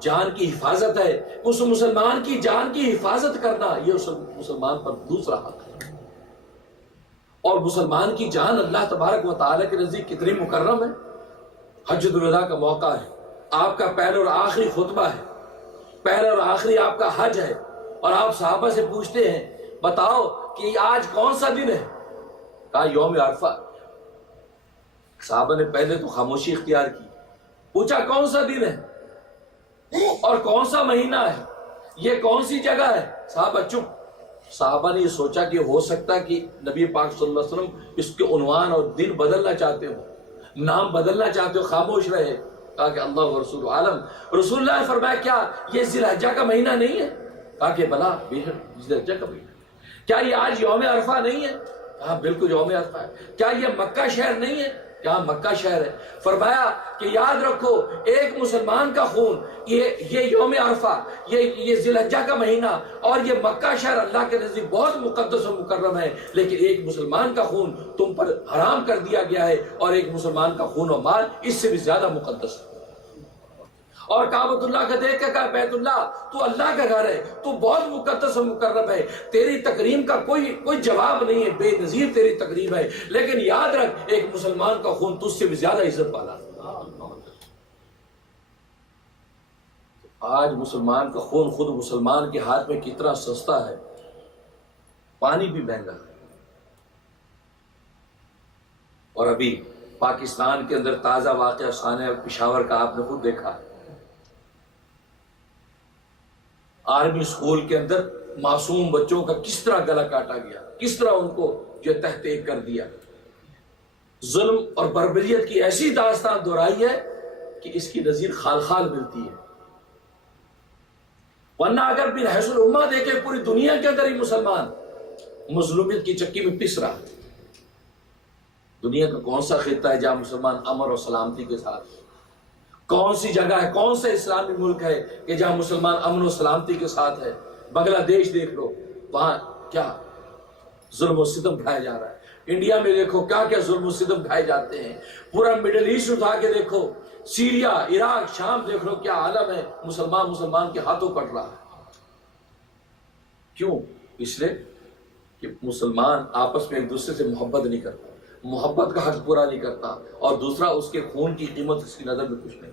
جان کی حفاظت ہے، اس مسلمان کی جان کی حفاظت کرنا یہ اس مسلمان پر دوسرا حق ہے۔ اور مسلمان کی جان اللہ تبارک و تعالیٰ کے نزدیک کتنی مکرم ہے۔ حجۃ الوداع کا موقع ہے، آپ کا پہلا اور آخری خطبہ ہے، پہلا اور آخری آپ کا حج ہے، اور آپ صحابہ سے پوچھتے ہیں بتاؤ کہ آج کون سا دن ہے؟ کہا یوم عرفہ۔ صحابہ نے پہلے تو خاموشی اختیار کی، پوچھا کون سا دن ہے اور کون سا مہینہ ہے، یہ کون سی جگہ ہے؟ صحابہ چپ۔ صحابہ نے یہ سوچا کہ ہو سکتا ہے کہ نبی پاک صلی اللہ علیہ وسلم اس کے عنوان اور دن بدلنا چاہتے ہو، نام بدلنا چاہتے ہو، خاموش رہے۔ کہا کہ اللہ و رسول عالم۔ رسول اللہ نے فرمایا کیا یہ ذی الحجہ کا مہینہ نہیں ہے؟ کہا کہ بلا بے شک ذی الحجہ کا مہینہ۔ کیا یہ آج یوم عرفہ نہیں ہے؟ کہا بالکل یوم عرفہ ہے۔ کیا یہ مکہ شہر نہیں ہے؟ کہا مکہ شہر ہے۔ فرمایا کہ یاد رکھو ایک مسلمان کا خون، یہ یوم عرفہ، یہ ذی الحجہ کا مہینہ اور یہ مکہ شہر اللہ کے نزدیک بہت مقدس و مکرم ہے، لیکن ایک مسلمان کا خون تم پر حرام کر دیا گیا ہے، اور ایک مسلمان کا خون و مال اس سے بھی زیادہ مقدس ہے۔ اور کعبۃ اللہ کا دیکھ کے کہا بیت اللہ تو اللہ کا گھر ہے، تو بہت مقدس و مکرم ہے، تیری تکریم کا کوئی جواب نہیں ہے، بے نظیر تیری تکریم ہے، لیکن یاد رکھ ایک مسلمان کا خون تجھ سے بھی زیادہ عزت والا ہے۔ آج مسلمان کا خون خود مسلمان کے ہاتھ میں کتنا سستا ہے، پانی بھی مہنگا ہے۔ اور ابھی پاکستان کے اندر تازہ واقعہ سانحہ پشاور کا آپ نے خود دیکھا ہے، آرمی اسکول کے اندر معصوم بچوں کا کس طرح گلا کاٹا گیا، کس طرح ان کو یہ تحت ایک کر دیا۔ ظلم اور بربریت کی ایسی داستان دہرائی ہے کہ اس کی نظیر خال خال ملتی ہے۔ ورنہ اگر بالحیث الامہ دیکھیں پوری دنیا کے اندر ہی مسلمان مظلومیت کی چکی میں پس رہا۔ دنیا کا کون سا خطہ ہے جہاں مسلمان امن اور سلامتی کے ساتھ، کون سی جگہ ہے، کون سا اسلامی ملک ہے کہ جہاں مسلمان امن و سلامتی کے ساتھ ہے؟ بنگلہ دیش دیکھ لو، وہاں کیا ظلم و ستم ڈھایا جا رہا ہے۔ انڈیا میں دیکھو کیا کیا ظلم و ستم ڈھائے جاتے ہیں۔ پورا مڈل ایسٹ اٹھا کے دیکھو، سیریا، عراق، شام دیکھ لو، کیا عالم ہے، مسلمان کے ہاتھوں کٹ رہا ہے۔ کیوں؟ اس لیے کہ مسلمان آپس میں ایک دوسرے سے محبت نہیں کرتا، محبت کا حق پورا نہیں کرتا، اور دوسرا اس کے خون کی قیمت اس کی نظر میں کچھ نہیں۔